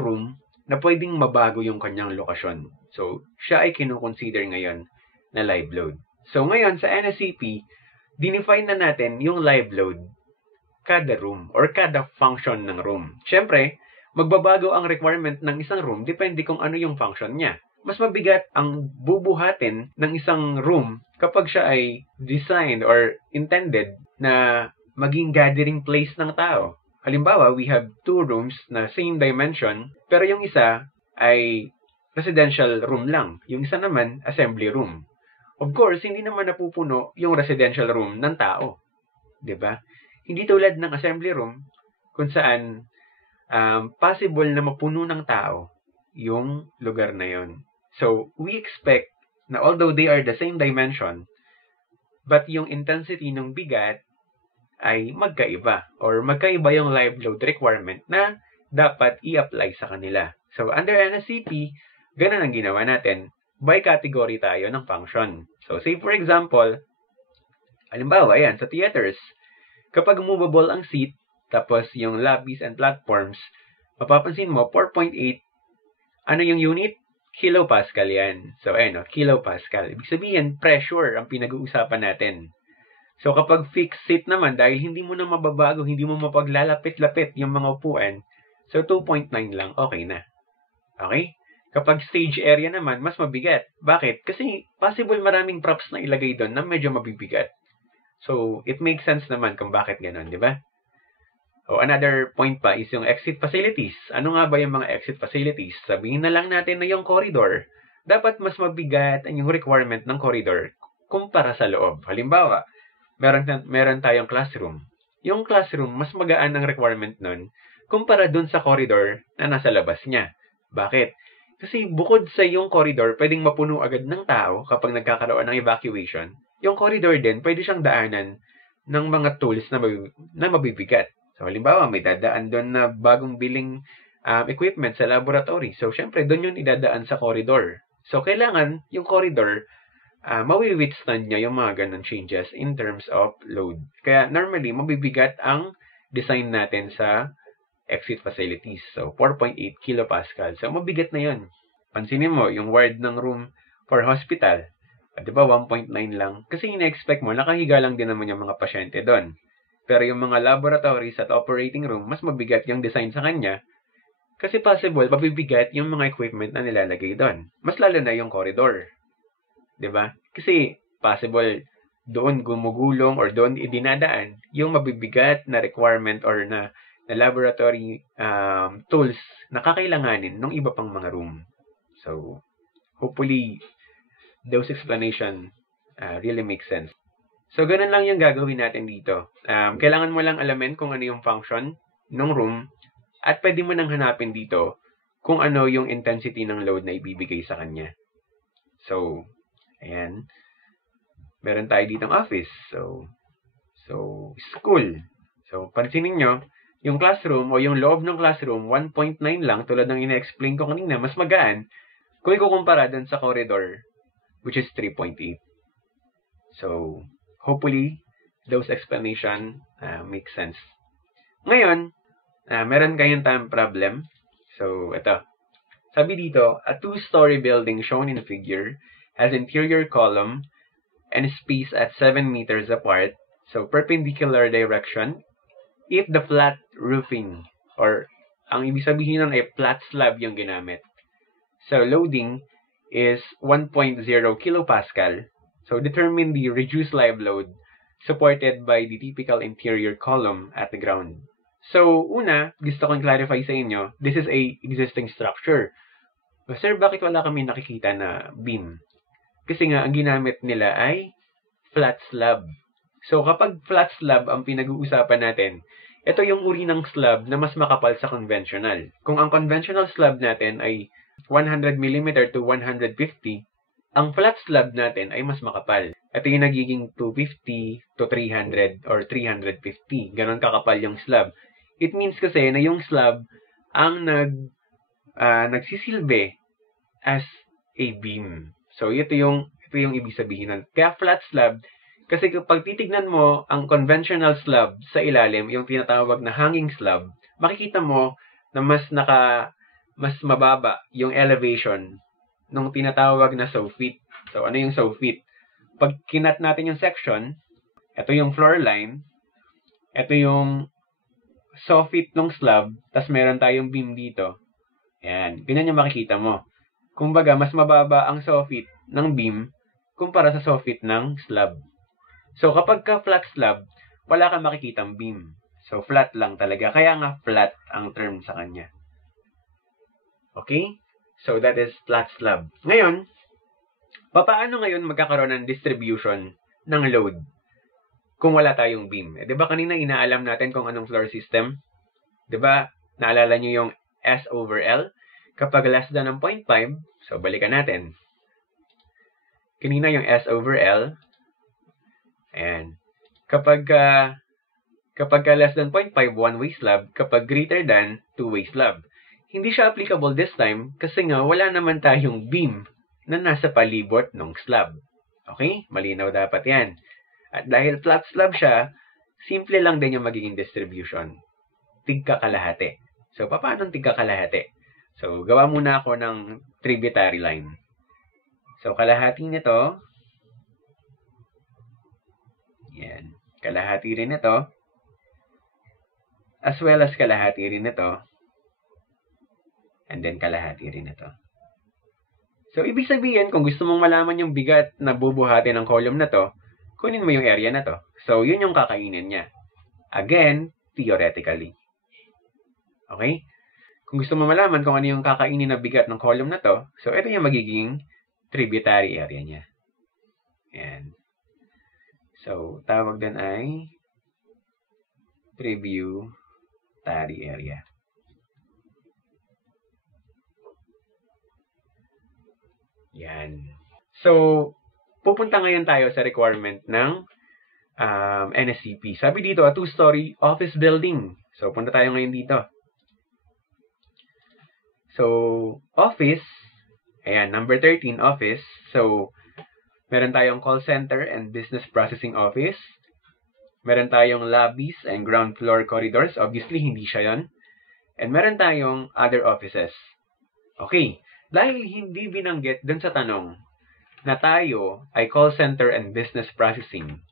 room na pwedeng mabago yung kanyang lokasyon. So, siya ay kinukonsider ngayon na live load. So, ngayon sa NSCP, dinefine na natin yung live load kada room or kada function ng room. Siyempre, magbabago ang requirement ng isang room depende kung ano yung function niya. Mas mabigat ang bubuhatin ng isang room kapag siya ay designed or intended na maging gathering place ng tao. Halimbawa, we have two rooms na same dimension, pero yung isa ay residential room lang. Yung isa naman, assembly room. Of course, hindi naman napupuno yung residential room ng tao. 'Di ba? Hindi tulad ng assembly room kung saan possible na mapuno ng tao yung lugar na yon. So, we expect na although they are the same dimension, but yung intensity ng bigat ay magkaiba or magkaiba yung live load requirement na dapat i-apply sa kanila. So, under NSCP, ganun ang ginawa natin. By category tayo ng function. So, say for example, halimbawa, ayan, sa theaters, kapag movable ang seat, tapos yung lobbies and platforms, mapapansin mo, 4.8, ano yung unit? Kilopascal yan. So, ayan, kilopascal. Ibig sabihin, pressure ang pinag-uusapan natin. So, kapag fixed seat naman, dahil hindi mo na mababago, hindi mo mapaglalapit-lapit yung mga upuan, so 2.9 lang, okay na. Okay? Kapag stage area naman, mas mabigat. Bakit? Kasi possible maraming props na ilagay doon na medyo mabibigat. So, it makes sense naman kung bakit ganun, di ba? O, another point pa is yung exit facilities. Ano nga ba yung mga exit facilities? Sabihin na lang natin na yung corridor, dapat mas mabigat ang yung requirement ng corridor kumpara sa loob. Halimbawa, meron tayong classroom. Yung classroom, mas magaan ang requirement nun kumpara dun sa corridor na nasa labas niya. Bakit? Kasi bukod sa yung corridor, pwedeng mapuno agad ng tao kapag nagkakaroon ng evacuation. Yung corridor din, pwede siyang daanan ng mga tools na mabibigat. So, halimbawa, may dadaan doon na bagong biling equipment sa laboratory. So, syempre, doon yun idadaan sa corridor. So, kailangan yung corridor, mawi-withstand niya yung mga ganun changes in terms of load. Kaya, normally, mabibigat ang design natin sa exit facilities. So, 4.8 kilopascal. So, mabigat na yun. Pansinin mo, yung ward ng room for hospital, di ba, 1.9 lang. Kasi ina-expect mo, nakahiga lang din naman yung mga pasyente doon. Pero yung mga laboratories at operating room, mas mabigat yung design sa kanya. Kasi possible, mabibigat yung mga equipment na nilalagay doon. Mas lalo na yung corridor. Di ba? Kasi possible, doon gumugulong or doon idinadaan yung mabibigat na requirement or na laboratory tools na kakailanganin ng iba pang mga room. So, hopefully, those explanation really make sense. So, ganun lang yung gagawin natin dito. Kailangan mo lang alamin kung ano yung function ng room at pwede mo nang hanapin dito kung ano yung intensity ng load na ibibigay sa kanya. So, ayan. Meron tayo ditong office. So school. So, pansinin nyo, yung classroom o yung loob ng classroom, 1.9 lang, tulad ng ina-explain ko kanina, mas magaan kung ikukumpara dun sa corridor, which is 3.8. So, hopefully, those explanation make sense. Ngayon, meron kayong time problem. So, ito. Sabi dito, a two-story building shown in figure has interior column and space at 7 meters apart, so perpendicular direction, if the flat roofing, or ang ibig sabihin nun ay flat slab yung ginamit. So, loading is 1.0 kilopascal. So, determine the reduced live load supported by the typical interior column at the ground. So, una, gusto kong clarify sa inyo, this is a existing structure. But, sir, bakit wala kami nakikita na beam? Kasi nga, ang ginamit nila ay flat slab. So, kapag flat slab ang pinag-uusapan natin, ito yung uri ng slab na mas makapal sa conventional. Kung ang conventional slab natin ay 100 mm to 150, ang flat slab natin ay mas makapal. Ito yung nagiging 250 to 300 or 350. Ganon kakapal yung slab. It means kasi na yung slab ang nagsisilbi as a beam. So, ito yung ibig sabihin nun. Kaya flat slab, kasi kapag titignan mo ang conventional slab sa ilalim, yung tinatawag na hanging slab, makikita mo na mas mababa yung elevation nung tinatawag na soffit. So, ano yung soffit? Pag kinat natin yung section, ito yung floor line, ito yung soffit ng slab, tas meron tayong beam dito. Ayan, ganyan yung makikita mo. Kumbaga, mas mababa ang soffit ng beam kumpara sa soffit ng slab. So, kapag ka flat slab, wala kang makikitang beam. So, flat lang talaga. Kaya nga flat ang term sa kanya. Okay? So, that is flat slab. Ngayon, paano ngayon magkakaroon ng distribution ng load kung wala tayong beam? Di ba kanina inaalam natin kung anong floor system? Di ba? Naalala nyo yung S over L? Kapag less than ng 0.5, so balikan natin. Kanina yung S over L. Ayan. Kapag Kapag less than 0.5, one-way slab. Kapag greater than, two-way slab. Hindi siya applicable this time kasi nga wala naman tayong beam na nasa palibot ng slab. Okay? Malinaw dapat yan. At dahil flat slab siya, simple lang din yung magiging distribution. Tigkakalahati. So, paano tigkakalahati? So, gawa muna ako ng tributary line. So, kalahati nito. Yan. Kalahati rin ito. As well as kalahati rin ito. And then, kalahati rin ito. So, ibig sabihin, kung gusto mong malaman yung bigat na bubuhati ng column na to, kunin mo yung area na to. So, yun yung kakainin niya. Again, theoretically. Okay? Kung gusto mo malaman kung ano yung kakainin na bigat ng column na to, so ito yung magiging tributary area niya. Ayan. So, tawag din ay tributary area. Yan. So, pupunta ngayon tayo sa requirement ng NSCP. Sabi dito, a two-story office building. So, punta tayo ngayon dito. So, office, ayan, number 13, office. So, meron tayong call center and business processing office. Meron tayong lobbies and ground floor corridors. Obviously, hindi siya yon. And meron tayong other offices. Okay. Dahil hindi binanggit dun sa tanong na tayo ay call center and business processing.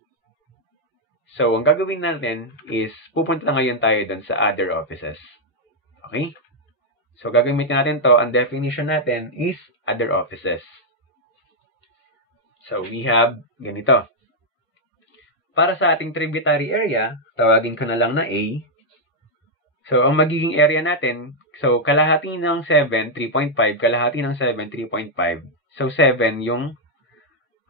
So, ang gagawin natin is pupunta ngayon tayo dun sa other offices. Okay? So, gagamitin natin to. Ang definition natin is other offices. So, we have ganito. Para sa ating tributary area, tawagin ko na lang na A. So, ang magiging area natin, so, kalahati ng 7, 3.5, kalahati ng 7, 3.5. So, 7 yung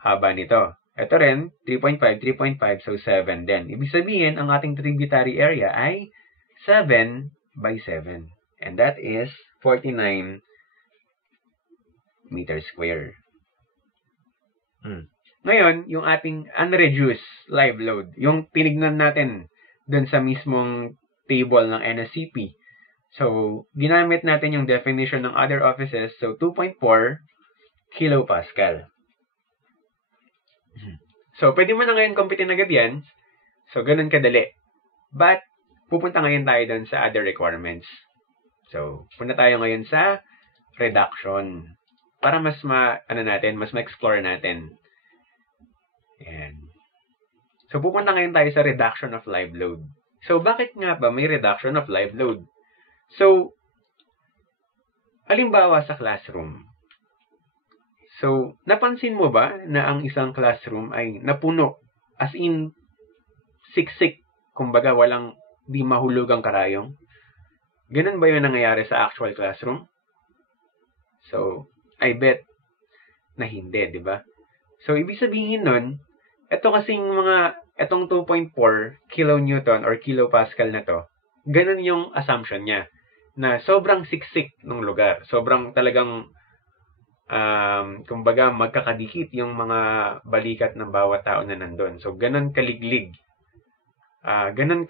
haba nito. Ito rin, 3.5, 3.5, so 7 din. Ibig sabihin, ang ating tributary area ay 7 by 7. And that is 49 meters square. Ngayon, yung ating unreduced live load, yung tinignan natin dun sa mismong table ng NSCP. So, ginamit natin yung definition ng other offices. So, 2.4 kilopascal. So, pwede mo na ngayon computein agad yan. So, ganun kadali. But, pupunta ngayon tayo dun sa other requirements. So, punta tayo ngayon sa reduction. Para mas mas ma-explore natin. Ayan. So, pupunta ngayon tayo sa reduction of live load. So, bakit nga ba may reduction of live load? So, halimbawa sa classroom. So, napansin mo ba na ang isang classroom ay napuno? As in, siksik. Kumbaga, walang di mahulugang karayong. Ganun ba yung nangyayari sa actual classroom? So, I bet na hindi, di ba? So, ibig sabihin nun, itong 2.4 kilonewton or kilopascal na to, ganun yung assumption niya, na sobrang siksik ng lugar. Sobrang talagang, kumbaga, magkakadikit yung mga balikat ng bawat tao na nandun. So, ganun kaliglig. Ganun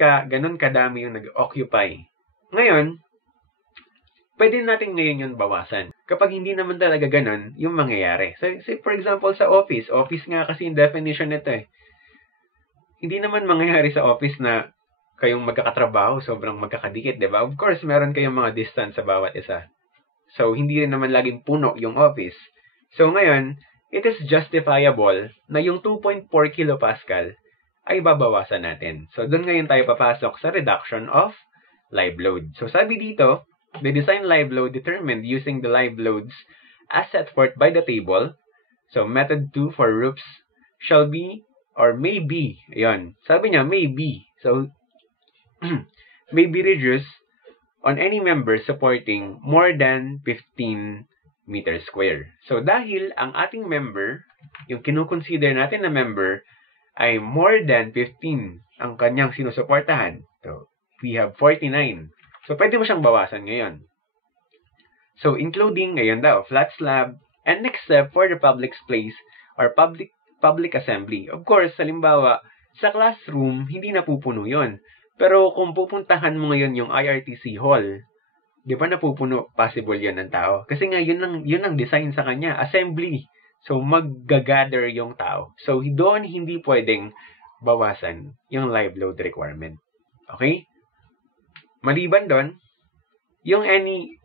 kadami yung nag-occupy. Ngayon, pwede natin ngayon yun bawasan. Kapag hindi naman talaga ganun, yung mangyayari. So, say for example, sa office nga kasi yung definition nito eh. Hindi naman mangyayari sa office na kayong magkakatrabaho, sobrang magkakadikit, di ba? Of course, meron kayong mga distance sa bawat isa. So, hindi rin naman laging puno yung office. So, ngayon, it is justifiable na yung 2.4 kilopascal ay babawasan natin. So, doon ngayon tayo papasok sa reduction of live load. So, sabi dito, the design live load determined using the live loads as set forth by the table. So, method 2 for roofs shall be or may be. Ayan. Sabi niya, may be. So, may be reduced on any member supporting more than 15 meters square. So, dahil ang ating member, yung kinukonsider natin na member, ay more than 15 ang kanyang sinusuportahan. So, we have 49. So, pwede mo siyang bawasan ngayon. So, including, ngayon daw, flat slab, and next step for the public place or public assembly. Of course, halimbawa, sa classroom, hindi napupuno yon. Pero kung pupuntahan mo ngayon yung IRTC Hall, di ba napupuno? Possible yan ng tao. Kasi nga, yun ang design sa kanya. Assembly. So, mag-gather yung tao. So, doon hindi pwedeng bawasan yung live load requirement. Okay? Maliban doon, yung any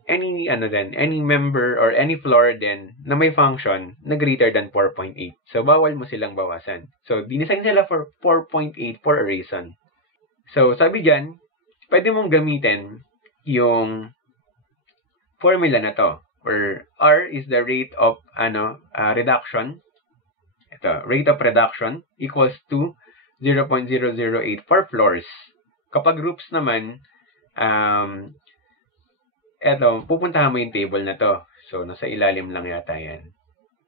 member or any floor din na may function na greater than 4.8. So, bawal mo silang bawasan. So, dinesign sila for 4.8 for a reason. So, sabi dyan, pwede mong gamitin yung formula na to, where R is the rate of reduction. Ito, rate of reduction equals to 0.008 for floors. Kapag groups naman, pupuntahan mo yung table na to. So, nasa ilalim lang yata yan.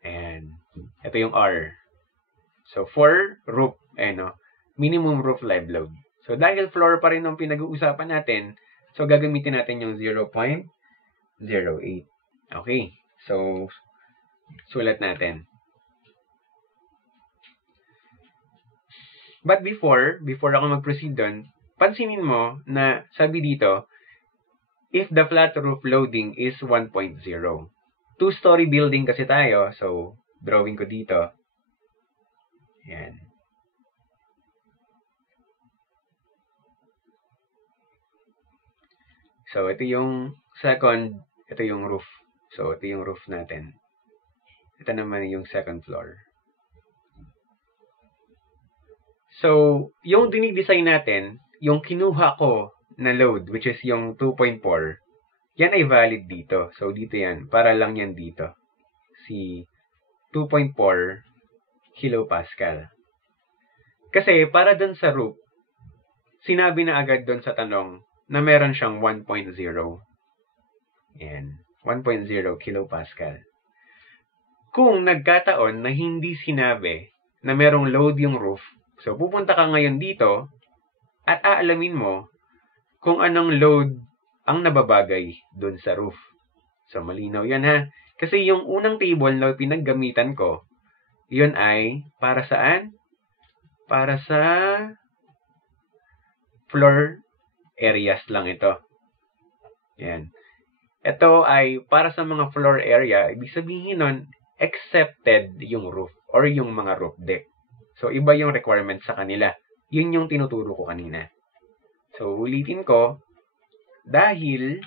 And, ito yung R. So, for roof, minimum roof live load. So, dahil floor pa rin ang pinag-uusapan natin, so, gagamitin natin yung 0.08. Okay. So, sulat natin. But before ako mag-proceed doon, pansinin mo na sabi dito, if the flat roof loading is 1.0. Two-story building kasi tayo, so drawing ko dito. Yan. So, ito yung second, ito yung roof. So, ito yung roof natin. Ito naman yung second floor. So, yung dinidesign natin, yung kinuha ko na load, which is yung 2.4, yan ay valid dito. So, dito yan. Para lang yan dito. Si 2.4 kilopascal. Kasi, para dun sa roof, sinabi na agad dun sa tanong na meron siyang 1.0. Yan. 1.0 kilopascal. Kung nagkataon na hindi sinabi na merong load yung roof, so pupunta ka ngayon dito at aalamin mo kung anong load ang nababagay dun sa roof. So malinaw yan ha. Kasi yung unang table na pinaggamitan ko, yun ay para saan? Para sa floor areas lang ito. Yan. Ito ay para sa mga floor area. Ibig sabihin nun, accepted yung roof or yung mga roof deck. So, iba yung requirement sa kanila. Yun yung tinuturo ko kanina. So, ulitin ko, dahil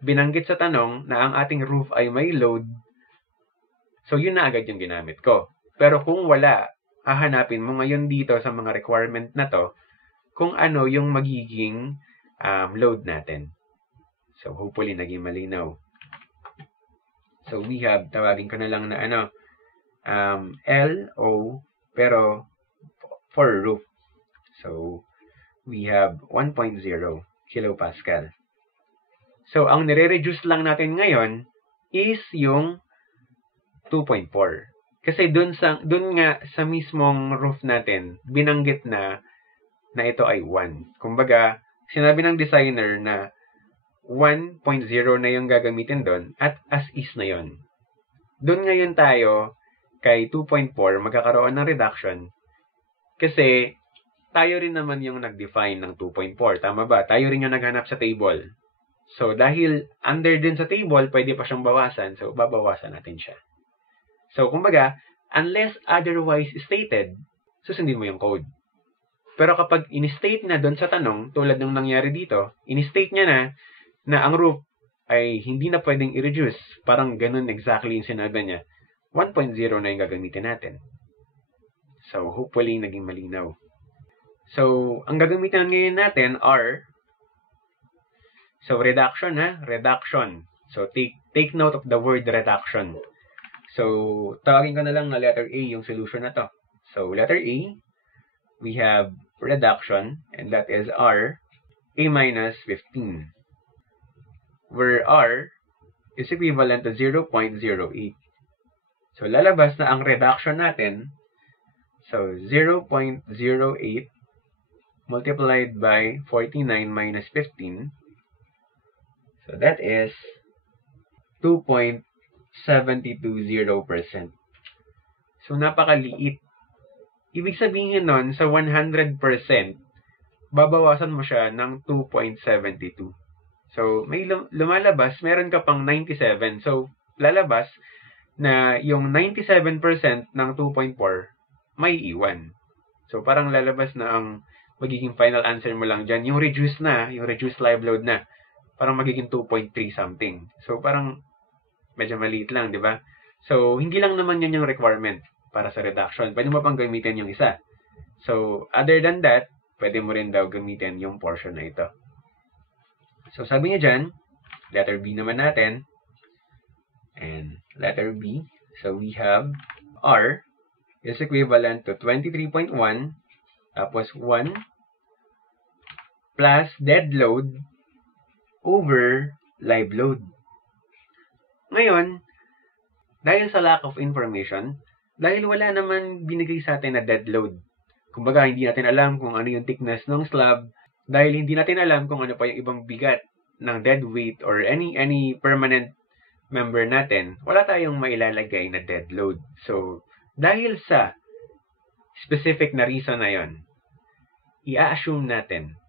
binanggit sa tanong na ang ating roof ay may load, so yun na agad yung ginamit ko. Pero kung wala, hahanapin mo ngayon dito sa mga requirement na to, kung ano yung magiging load natin. So, hopefully, naging malinaw. So, we have, tawagin ko na lang na LO, pero for roof. So, we have 1.0 kilopascal. So, ang nire-reduce lang natin ngayon is yung 2.4. Kasi dun nga sa mismong roof natin, binanggit na ito ay 1. Kumbaga, sinabi ng designer na 1.0 na yung gagamitin doon at as is na yon. Doon ngayon tayo kay 2.4 magkakaroon ng reduction kasi tayo rin naman yung nag-define ng 2.4. Tama ba? Tayo rin yung naghanap sa table. So, dahil under din sa table, pwede pa siyang bawasan. So, babawasan natin siya. So, kumbaga, unless otherwise stated, susundin mo yung code. Pero kapag in-state na doon sa tanong, tulad ng nangyari dito, in-state niya na ang roof ay hindi na pwedeng i-reduce. Parang ganun exactly yung sinabi niya. 1.0 na yung gagamitin natin. So, hopefully, naging malinaw. So, ang gagamitin ngayon natin are, so, reduction reduction. So, take note of the word reduction. So, tawagin ko na lang na letter A yung solution na to. So, letter A, we have reduction, and that is R, A minus 15. Where R is equivalent to 0.08. So, lalabas na ang reduction natin. So, 0.08 multiplied by 49 minus 15. So, that is 2.720%. So, napakaliit. Ibig sabihin nun, sa 100%, babawasan mo siya ng 2.72. So, may lumalabas, meron ka pang 97. So, lalabas na yung 97% ng 2.4 may iwan. So, parang lalabas na ang magiging final answer mo lang dyan. Yung reduced live load na, parang magiging 2.3 something. So, parang medyo maliit lang, di ba? So, hindi lang naman yun yung requirement para sa reduction. Pwede mo pang gamitin yung isa. So, other than that, pwede mo rin daw gamitin yung portion na ito. So, sabi niya dyan, letter B naman natin. And letter B, so we have R is equivalent to 23.1 tapos 1 plus dead load over live load. Ngayon, dahil sa lack of information, dahil wala naman binigay sa atin na dead load, kumbaga hindi natin alam kung ano yung thickness ng slab, dahil hindi natin alam kung ano pa yung ibang bigat ng dead weight or any permanent member natin, wala tayong mailalagay na dead load. So, dahil sa specific na reason na yon, i-assume natin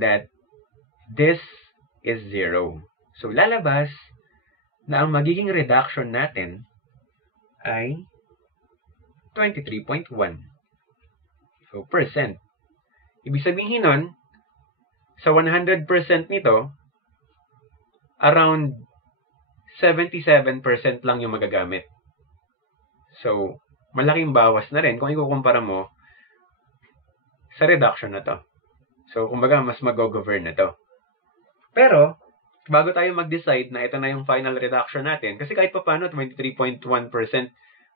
that this is 0. So, lalabas na ang magiging reduction natin ay 23.1. So, percent. Ibig sabihin nun, sa 100% nito, around 77% lang yung magagamit. So, malaking bawas na rin kung ikukumpara mo sa reduction na to. So, kumbaga, mas mag-govern na to. Pero, bago tayo mag-decide na ito na yung final reduction natin, kasi kahit pa paano, 23.1%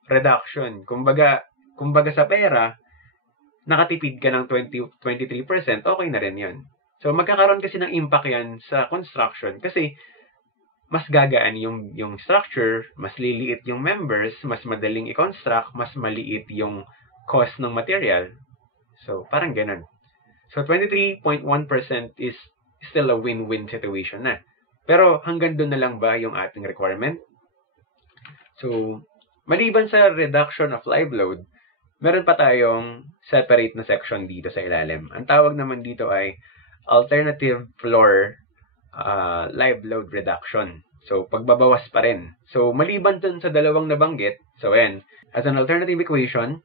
reduction. Kumbaga sa pera, nakatipid ka ng 23%, okay na rin yan. So, magkakaroon kasi ng impact yan sa construction kasi mas gagaan yung structure, mas liliit yung members, mas madaling i-construct, mas maliit yung cost ng material. So, parang ganun. So, 23.1% is still a win-win situation na. Pero, hanggang doon na lang ba yung ating requirement? So, maliban sa reduction of live load, meron pa tayong separate na section dito sa ilalim. Ang tawag naman dito ay alternative floor live load reduction. So, pagbabawas pa rin. So, maliban dun sa dalawang nabanggit, so ayan, as an alternative equation,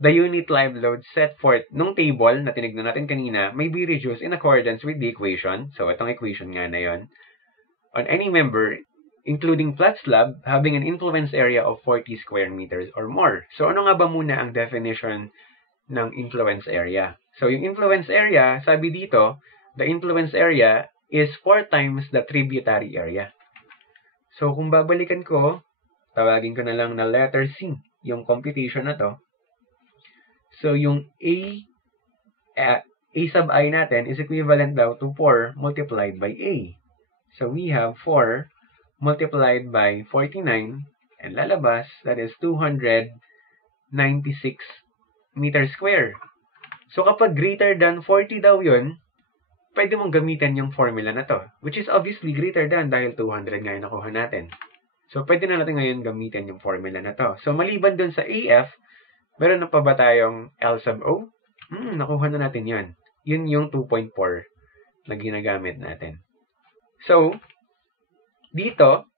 the unit live load set forth nung table na tinignan natin kanina may be reduced in accordance with the equation. So, itong equation nga na yon. On any member, including flat slab, having an influence area of 40 square meters or more. So, ano nga ba muna ang definition ng influence area? So, yung influence area, sabi dito, the influence area is 4 times the tributary area. So, kung babalikan ko, tawagin ko na lang na letter C, yung computation na to. So, yung A sub I natin is equivalent daw to 4 multiplied by A. So, we have 4 multiplied by 49, and lalabas, that is 296 meters square. So, kapag greater than 40 daw yun, pwede mong gamitin yung formula na to, which is obviously greater than dahil 200 nga yung nakuha natin. So, pwede na natin ngayon gamitin yung formula na to. So, maliban dun sa AF, meron na pa ba tayong L sub O? Nakuha na natin yun. Yun yung 2.4 na ginagamit natin. So, dito,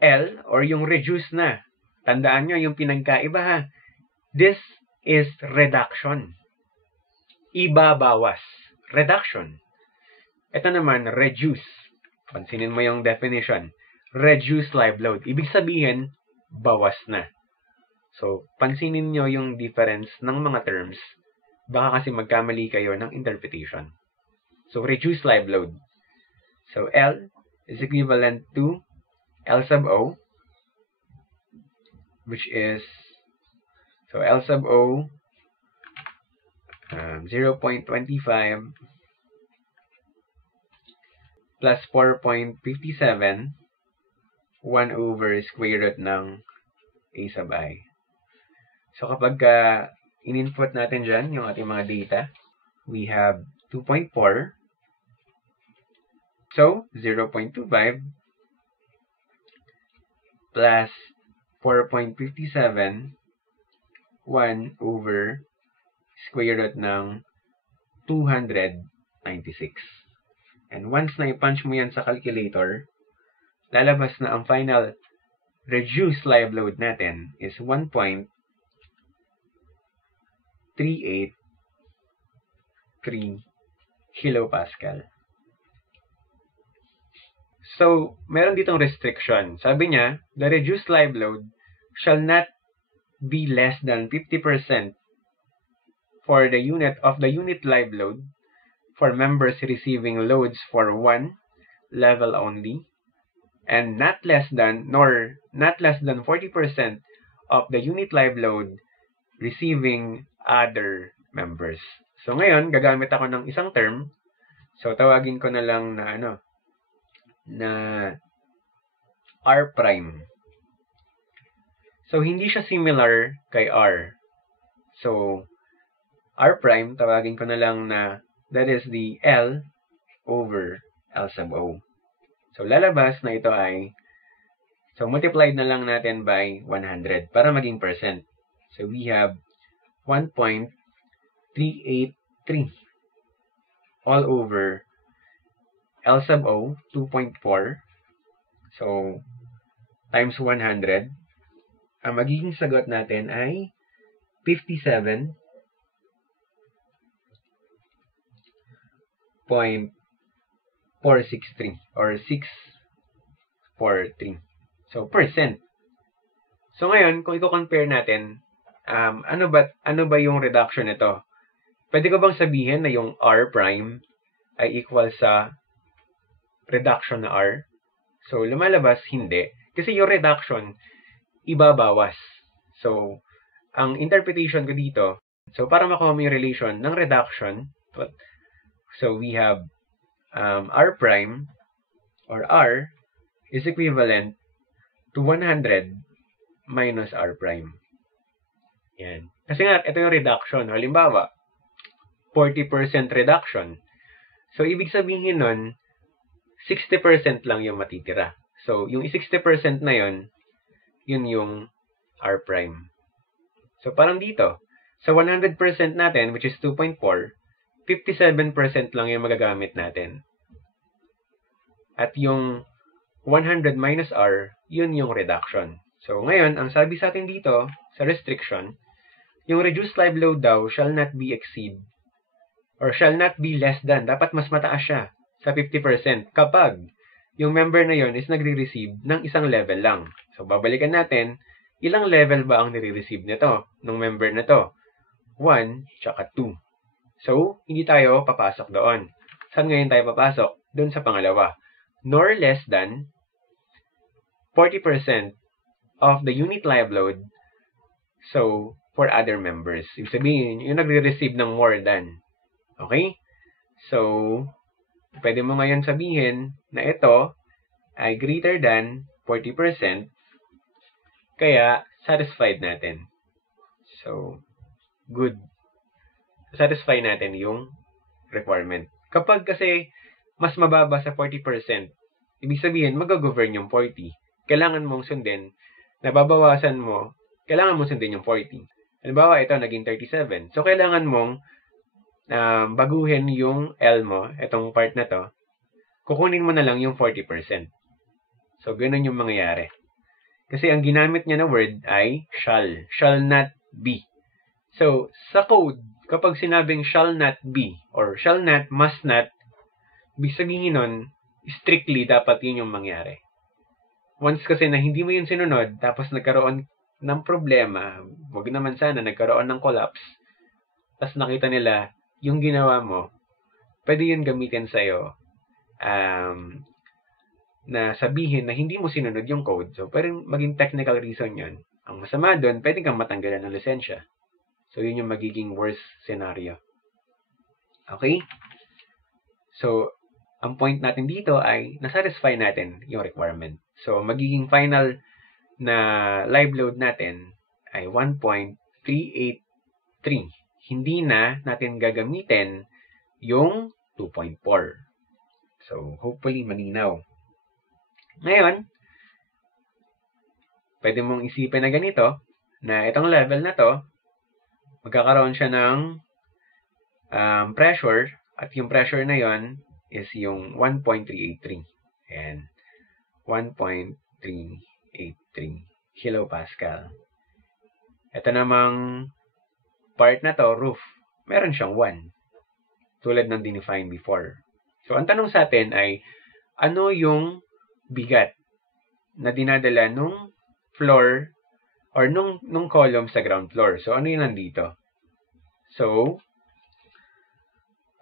L, or yung reduce na. Tandaan nyo yung pinagkaiba ha. This is reduction. Ibabawas. Reduction. Ito naman, reduce. Pansinin mo yung definition. Reduce live load. Ibig sabihin, bawas na. So, pansinin nyo yung difference ng mga terms. Baka kasi magkamali kayo ng interpretation. So, reduce live load. So, L is equivalent to L sub O, which is, so L sub O, 0.25 plus 4.57, 1 over square root ng A sub I. So, kapag in-input natin dyan yung ating mga data, we have 2.4. So, 0.25 plus 4.57, 1 over square root ng 296. And once na i-punch mo yan sa calculator, lalabas na ang final reduced live load natin is 1.383 kilopascal. So, meron ditong restriction. Sabi niya, the reduced live load shall not be less than 50% for the unit of the unit live load for members receiving loads for one level only, and not less than 40% of the unit live load receiving other members. So ngayon, gagamit ako ng isang term. So tawagin ko na lang na na R prime. So hindi siya similar kay R. So R prime, tawagin ko na lang na that is the L over L sub O. So lalabas na ito ay, so multiplied na lang natin by 100 para maging percent. So we have 1.383 all over L sub O, 2.4. So, times 100. Ang magiging sagot natin ay 57.463 or 643. So, percent. So, ngayon, kung i-compare natin, ano ba yung reduction nito? Pwede ko bang sabihin na yung R prime ay equal sa reduction na R? So, lumalabas, hindi. Kasi yung reduction, ibabawas. So, ang interpretation ko dito, so para makuha mo yung relation ng reduction, so we have R prime, or R, is equivalent to 100 minus R prime. Yan. Kasi nga, ito yung reduction. Halimbawa, 40% reduction. So, ibig sabihin nun, 60% lang yung matitira. So, yung 60% na yun yung R prime. So, parang dito, sa 100% natin, which is 2.4, 57% lang yung magagamit natin. At yung 100 minus R, yun yung reduction. So, ngayon, ang sabi sa atin dito, sa restriction, yung reduced live load daw shall not be exceed, or shall not be less than, dapat mas mataas siya sa 50% kapag yung member na yon is nagre-receive ng isang level lang. So, babalikan natin, ilang level ba ang nire-receive nito, ng member na to? 1, tsaka 2. So, hindi tayo papasok doon. Saan ngayon tayo papasok? Doon sa pangalawa. Nor less than 40% of the unit live load, so, for other members. Ibig sabihin, yung nagre-receive ng more than. Okay? So, pwede mo ngayon sabihin na ito ay greater than 40%, kaya satisfied natin. So, good. Satisfy natin yung requirement. Kapag kasi mas mababa sa 40%, ibig sabihin mag-govern yung 40. Kailangan mong sundin, nababawasan mo, kailangan mong sundin yung 40. Halimbawa, ito naging 37. So, kailangan mong baguhin yung L mo, itong part na to, kukunin mo na lang yung 40%. So, ganun yung mangyayari. Kasi ang ginamit niya na word ay shall not be. So, sa code, kapag sinabing shall not be, or shall not, must not, ibig sabihin nun, strictly dapat yun yung mangyari. Once kasi na hindi mo yun sinunod, tapos nagkaroon ng problema, wag naman sana, nagkaroon ng collapse, tapos nakita nila, yung ginawa mo, pwede yun gamitin sa'yo na sabihin na hindi mo sinunod yung code. So, pwede maging technical reason yun. Ang masama doon, pwede kang matanggalan ng lisensya. So, yun yung magiging worst scenario. Okay? So, ang point natin dito ay nasatisfy natin yung requirement. So, magiging final na live load natin ay 1.383. Hindi na natin gagamitin yung 2.4. So, hopefully malinaw. Ngayon, pwede mong isipin na ganito, na itong level na to, magkakaroon siya ng pressure, at yung pressure na yon is yung 1.383. And 1.383 kilopascal. Ito namang part na to, roof, meron siyang 1. Tulad ng dinefine before. So, ang tanong sa atin ay, ano yung bigat na dinadala nung floor or nung column sa ground floor? So, ano yun nandito? So,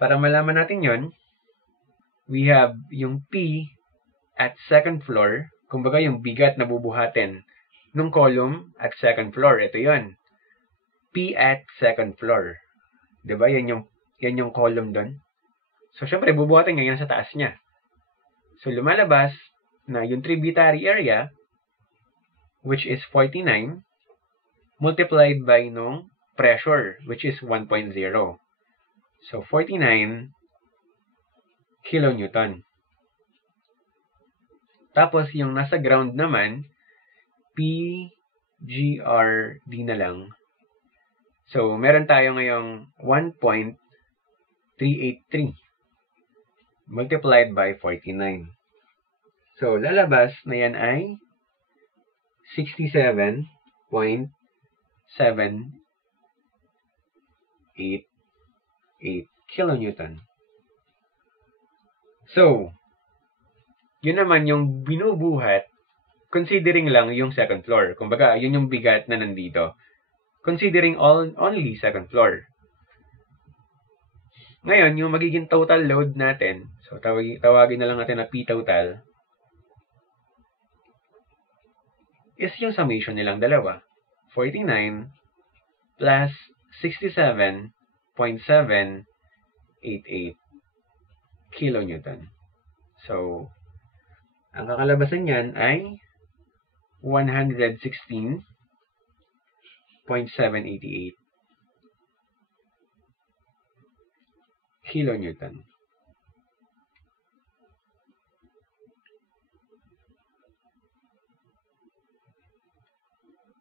para malaman natin yon, we have yung P at second floor. Kumbaga, yung bigat na bubuhatin nung column at second floor. Ito yon, P at second floor. Diba? Yan yung column doon. So, syempre, bubuhatin ngayon sa taas niya. So, lumalabas na yung tributary area, which is 49, multiplied by nung pressure, which is 1.0. So, 49 kilonewton. Tapos, yung nasa ground naman, PGRD na lang. So, meron tayo ngayong 1.383 multiplied by 49. So, lalabas na yan ay 67.788 kilonewton. So, yun naman yung binubuhat considering lang yung second floor. Kumbaga, yun yung bigat na nandito. Considering only second floor. Ngayon, yung magiging total load natin, so tawagin na lang natin na P total, is yung summation nilang dalawa. 49 plus 67.788 kilonewton. So, ang kakalabasan niyan ay 116.788 kilonewton.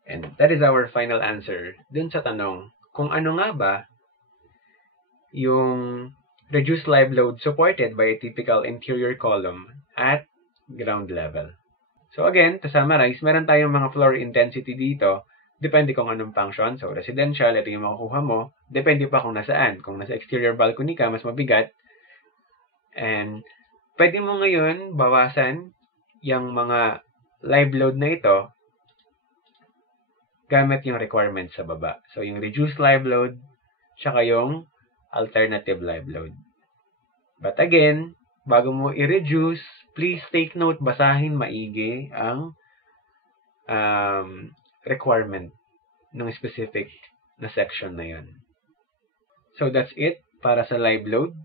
And that is our final answer dun sa tanong kung ano nga ba yung reduced live load supported by a typical interior column at ground level. So again, to summarize, meron tayong mga floor intensity dito. Depende kung anong function. So residential, ito yung makukuha mo. Depende pa kung nasaan. Kung nasa exterior balcony ka, mas mabigat. And pwede mo ngayon bawasan yung mga live load na ito gamit yung requirements sa baba. So yung reduced live load, tsaka yung alternative live load. But again, bago mo i-reduce, please take note, basahin maigi ang requirement ng specific na section na yun. So that's it para sa live load.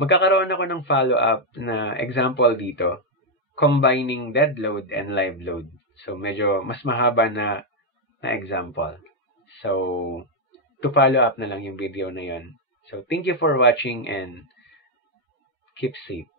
Magkakaroon ako ng follow-up na example dito, combining dead load and live load. So medyo mas mahaba na example. So to follow up na lang yung video na yun. So thank you for watching and keep safe.